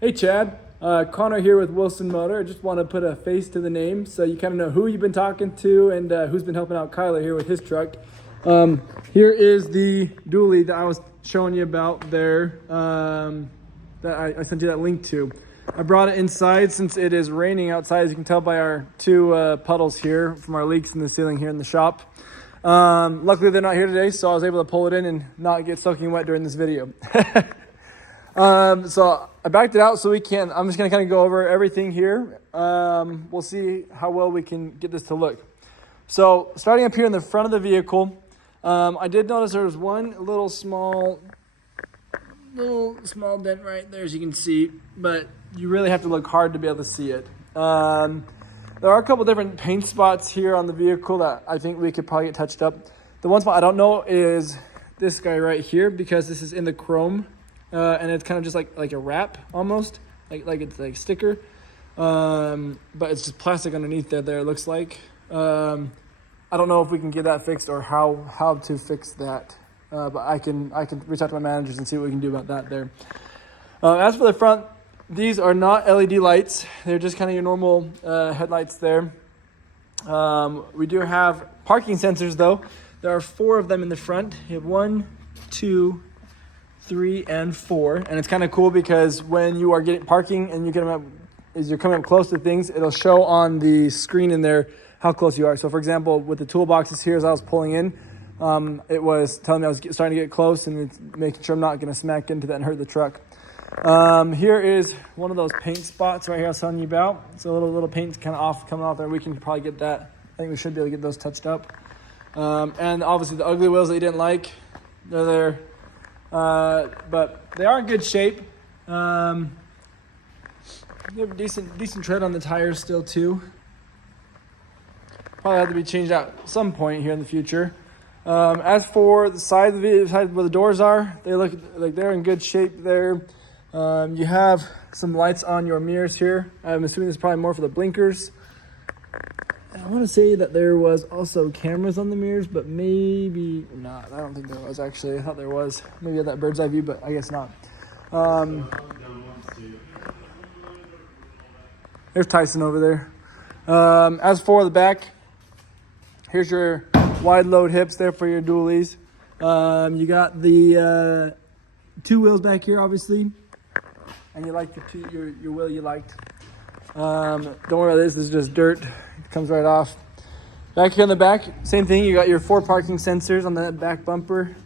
Hey Chad, Connor here with Wilson Motor. I just want to put a face to the name so you kind of know who you've been talking to and who's been helping out Kyler here with his truck. Here is the dually that I was showing you about there that I sent you that link to. I brought it inside since it is raining outside, as you can tell by our two puddles here from our leaks in the ceiling here in the shop. Luckily they're not here today, so I was able to pull it in and not get soaking wet during this video. So I backed it out so I'm just going to kind of go over everything here. We'll see how well we can get this to look. So starting up here in the front of the vehicle, I did notice there was one little small dent right there, as you can see, but you really have to look hard to be able to see it. There are a couple different paint spots here on the vehicle that I think we could probably get touched up. The one spot I don't know is this guy right here, because this is in the chrome. And it's kind of just like a wrap almost, like it's like sticker, but it's just plastic underneath there. It looks like. I don't know if we can get that fixed or how to fix that, but I can reach out to my managers and see what we can do about that there. As for the front, these are not LED lights; they're just kind of your normal headlights there. We do have parking sensors though. There are 4 of them in the front. You have 1, 2, 3, and 4, and it's kind of cool because when you are getting parking and as you're coming up close to things, it'll show on the screen in there how close you are. So for example, with the toolboxes here, as I was pulling in, it was telling me I was starting to get close, and it's making sure I'm not going to smack into that and hurt the truck. Here is one of those paint spots right here I was telling you about. So a little paint's kind of coming off there. We can probably get that. I think we should be able to get those touched up. And obviously the ugly wheels that you didn't like, they're there. But they are in good shape. They have a decent tread on the tires still too. Probably have to be changed out at some point here in the future. As for the side where the doors are, they look like they're in good shape there. You have some lights on your mirrors here. I'm assuming this is probably more for the blinkers. I want to say that there was also cameras on the mirrors, but maybe not. I don't think there was, actually. I thought there was. Maybe at that bird's eye view, but I guess not. There's Tyson over there. As for the back, here's your wide load hips there for your dualies. You got the 2 wheels back here, obviously. And you like your wheel you liked. Don't worry about this. This is just dirt. It comes right off. Back here on the back, same thing. You got your 4 parking sensors on the back bumper.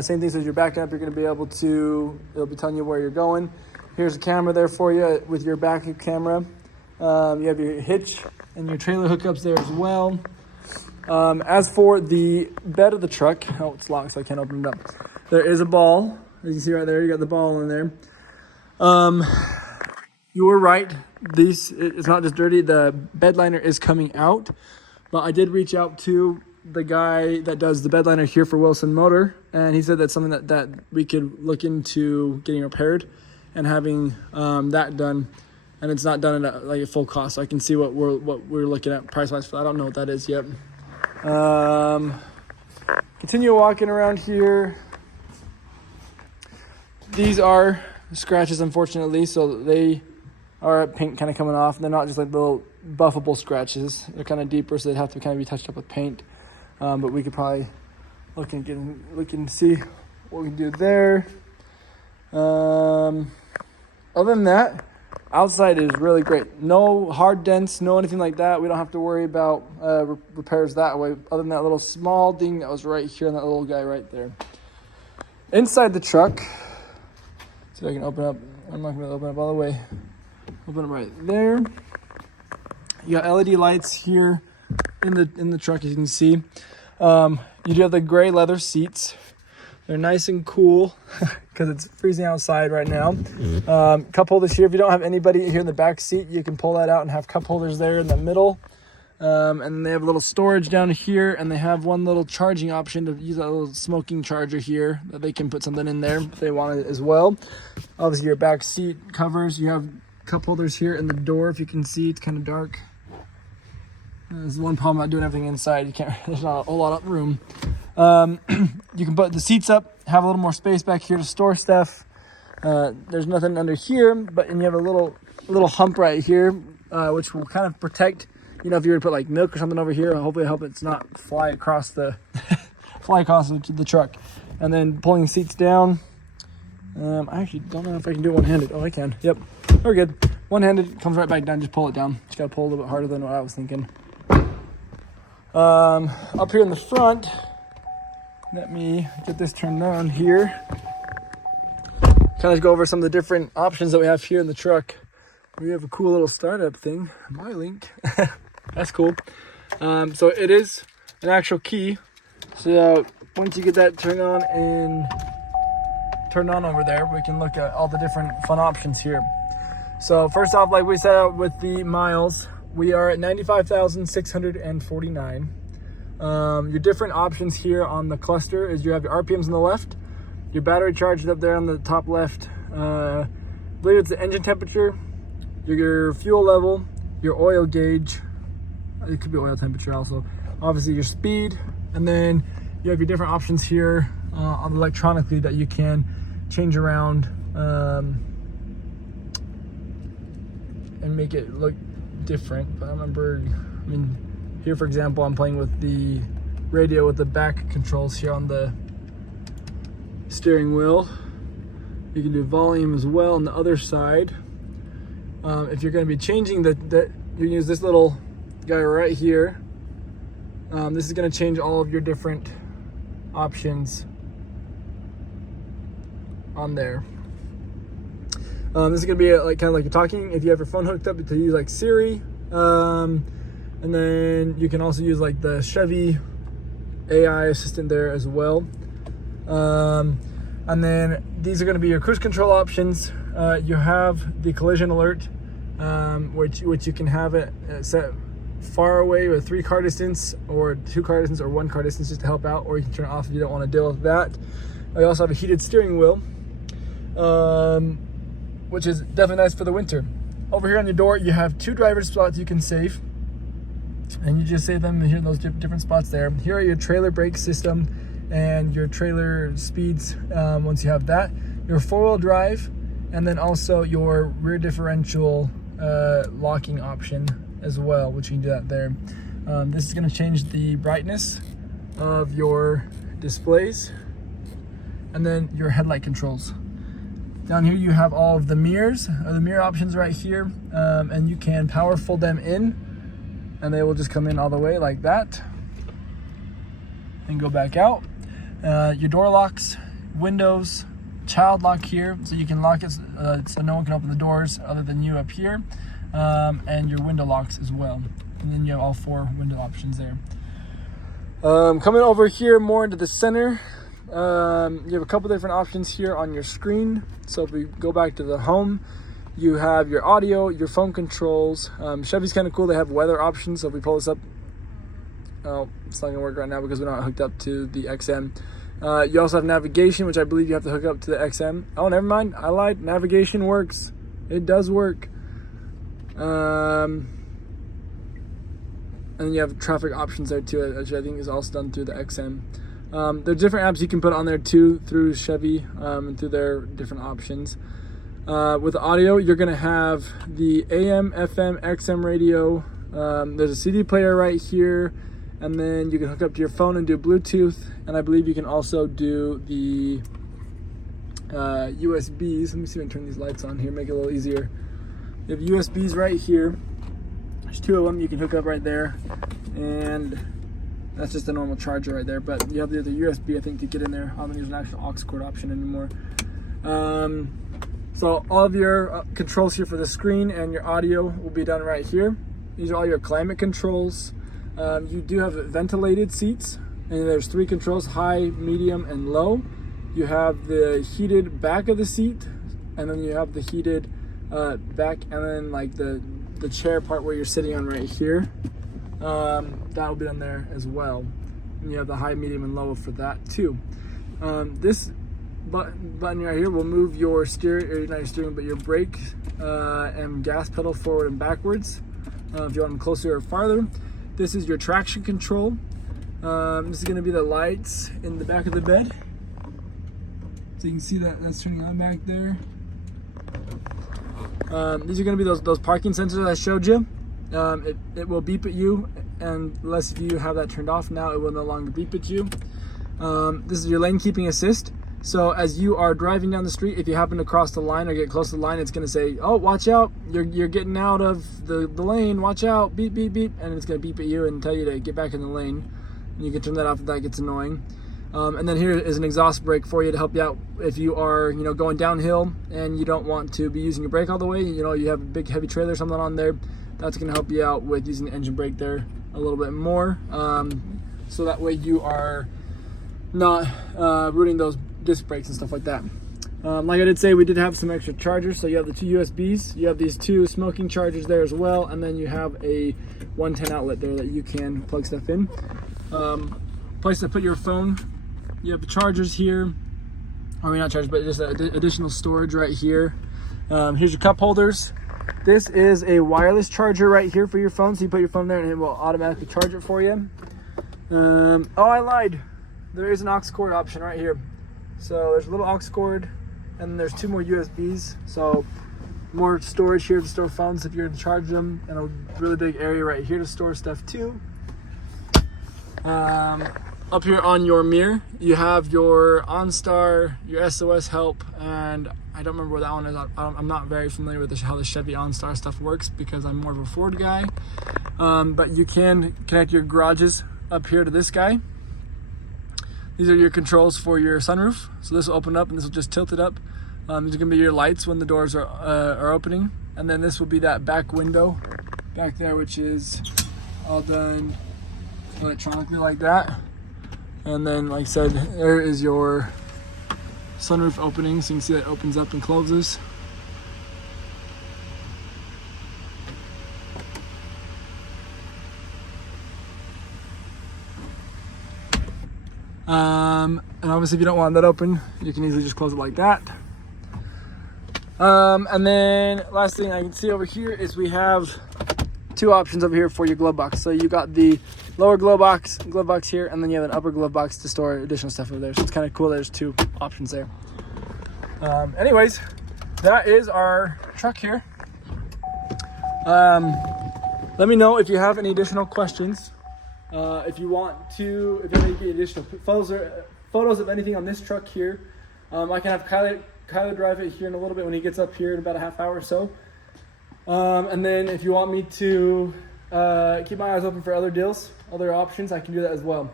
Same thing, so as you're backing up, you're going to be able to, it'll be telling you where you're going. Here's a camera there for you with your back camera. You have your hitch and your trailer hookups there as well. As for the bed of the truck, oh, it's locked, so I can't open it up. There is a ball. As you can see right there, you got the ball in there. You were right. It's not just dirty. The bed liner is coming out, but I did reach out to the guy that does the bed liner here for Wilson Motor, and he said that's something that we could look into getting repaired and having that done. And it's not done at like a full cost. So I can see what we're looking at price wise for that. I don't know what that is yet. Continue walking around here. These are scratches, unfortunately, so they are paint kind of coming off. They're not just like little buffable scratches. They're kind of deeper, so they'd have to kind of be touched up with paint. But we could probably look and see what we can do there. Other than that, outside is really great. No hard dents, no anything like that. We don't have to worry about repairs that way, other than that little small ding that was right here and that little guy right there. Inside the truck, see if I can open up. I'm not going to open up all the way. Open it right there. You got LED lights here in the truck, as you can see. You do have the gray leather seats. They're nice and cool because it's freezing outside right now. Cup holders here. If you don't have anybody here in the back seat, you can pull that out and have cup holders there in the middle. And they have a little storage down here, and they have one little charging option to use that little smoking charger here that they can put something in there if they want it as well. Obviously, your back seat covers. You have cup holders here in the door. If you can see, it's kind of dark. There's the one problem about doing everything inside. There's not a whole lot of room. You can put the seats up, have a little more space back here to store stuff. There's nothing under here, and you have a little hump right here, which will kind of protect, you know, if you were to put like milk or something over here, hopefully help it's not fly across the the truck. And then pulling the seats down. I actually don't know if I can do it one-handed. Oh, I can. Yep, we're good. One-handed, comes right back down. Just pull it down. Just gotta pull a little bit harder than what I was thinking. Up here in the front, let me get this turned on here. Kind of go over some of the different options that we have here in the truck. We have a cool little startup thing. My link. That's cool. So it is an actual key. So once you get that turned on over there, we can look at all the different fun options here. So first off, like we said with the miles, we are at 95,649. Your different options here on the cluster is you have your RPMs on the left, your battery charged up there on the top left. I believe it's the engine temperature, your fuel level, your oil gauge. It could be oil temperature also. Obviously your speed, and then you have your different options here on electronically that you can change around and make it look different. But I mean, here for example, I'm playing with the radio with the back controls here on the steering wheel. You can do volume as well on the other side. If you're going to be changing you can use this little guy right here. This is going to change all of your different options on there. This is going to be kind of like you're talking. If you have your phone hooked up to use like Siri, and then you can also use like the Chevy AI assistant there as well. And then these are going to be your cruise control options. You have the collision alert, which you can have it set far away with 3 car distance or 2 car distance or 1 car distance just to help out, or you can turn it off if you don't want to deal with that. I also have a heated steering wheel, which is definitely nice for the winter. Over here on your door, you have 2 driver spots you can save, and you just save them here in those different spots there. Here are your trailer brake system and your trailer speeds once you have that, your 4-wheel drive, and then also your rear differential locking option as well, which you can do that there. This is going to change the brightness of your displays, and then your headlight controls. Down here you have all of the mirrors, the mirror options right here, and you can power fold them in, and they will just come in all the way like that and go back out. Your door locks, windows, child lock here, so you can lock it so no one can open the doors other than you up here, and your window locks as well. And then you have all 4 window options there. Coming over here more into the center, you have a couple different options here on your screen. So if we go back to the home, you have your audio, your phone controls. Chevy's kind of cool. They have weather options. So if we pull this up, oh, it's not gonna work right now because we're not hooked up to the XM. You also have navigation, which I believe you have to hook up to the XM. Oh, never mind. I lied. Navigation works. It does work. And then you have traffic options there too, which I think is also done through the XM. There are different apps you can put on there too through Chevy and through their different options. With audio, you're going to have the AM, FM, XM radio. There's a CD player right here, and then you can hook up to your phone and do Bluetooth, and I believe you can also do the USBs. Let me see if I can turn these lights on here, make it a little easier. You have USBs right here. There's 2 of them you can hook up right there, and that's just a normal charger right there, but you have the other USB, I think, to get in there. I don't think there's an actual aux cord option anymore. So all of your controls here for the screen and your audio will be done right here. These are all your climate controls. You do have ventilated seats, and there's 3 controls: high, medium, and low. You have the heated back of the seat, and then you have the heated back, and then like the chair part where you're sitting on right here. That will be done there as well. And you have the high, medium, and low for that too. This button right here will move your steering, or not your steering, but your brake and gas pedal forward and backwards if you want them closer or farther. This is your traction control. This is going to be the lights in the back of the bed. So you can see that that's turning on back there. These are going to be those parking sensors I showed you. It will beep at you, and unless if you have that turned off now, it will no longer beep at you. This is your lane keeping assist. So as you are driving down the street, if you happen to cross the line or get close to the line, it's going to say, oh, watch out, you're getting out of the lane, watch out, beep, beep, beep, and it's going to beep at you and tell you to get back in the lane. And you can turn that off if that gets annoying. And then here is an exhaust brake for you to help you out if you are, going downhill and you don't want to be using your brake all the way. You have a big heavy trailer or something on there. That's going to help you out with using the engine brake there a little bit more. So that way you are not ruining those disc brakes and stuff like that. Like I did say, we did have some extra chargers. So you have the two USBs, you have these two smoking chargers there as well, and then you have a 110 outlet there that you can plug stuff in. Place to put your phone. You have the chargers here. I mean, not chargers, but just additional storage right here. Here's your cup holders. This is a wireless charger right here for your phone. So you put your phone there and it will automatically charge it for you. Oh, I lied. There is an aux cord option right here. So there's a little aux cord, and then there's two more USBs. So more storage here to store phones if you're to charge them, and a really big area right here to store stuff too. Up here on your mirror, you have your OnStar, your SOS help, and I don't remember what that one is. I'm not very familiar with how the Chevy OnStar stuff works because I'm more of a Ford guy. But you can connect your garages up here to this guy. These are your controls for your sunroof. So this will open up and this will just tilt it up. These are gonna be your lights when the doors are opening. And then this will be that back window back there, which is all done electronically like that. And then, like I said, there is your sunroof opening. So you can see that it opens up and closes. And obviously if you don't want that open, you can easily just close it like that. And then last thing I can see over here is we have two options over here for your glove box. So you got the lower glove box here, and then you have an upper glove box to store additional stuff over there. So it's kind of cool. There's two options there. Anyways, that is our truck here. Let me know if you have any additional questions. If you have any additional photos of anything on this truck here, I can have Kyler drive it here in a little bit when he gets up here in about a half hour or so. And then if you want me to keep my eyes open for other deals, other options, I can do that as well.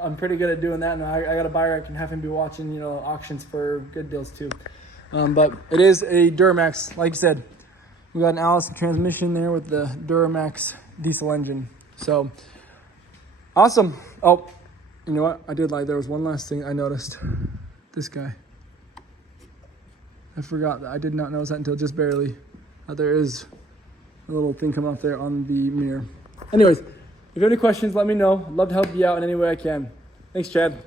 I'm pretty good at doing that, and I got a buyer. I can have him be watching auctions for good deals too. But it is a Duramax, like I said. We got an Allison transmission there with the Duramax diesel engine. So awesome. Oh, you know what? I did lie. There was one last thing I noticed. This guy. I forgot that. I did not notice that until just barely. There is a little thing coming off there on the mirror. Anyways, if you have any questions, let me know. I'd love to help you out in any way I can. Thanks, Chad.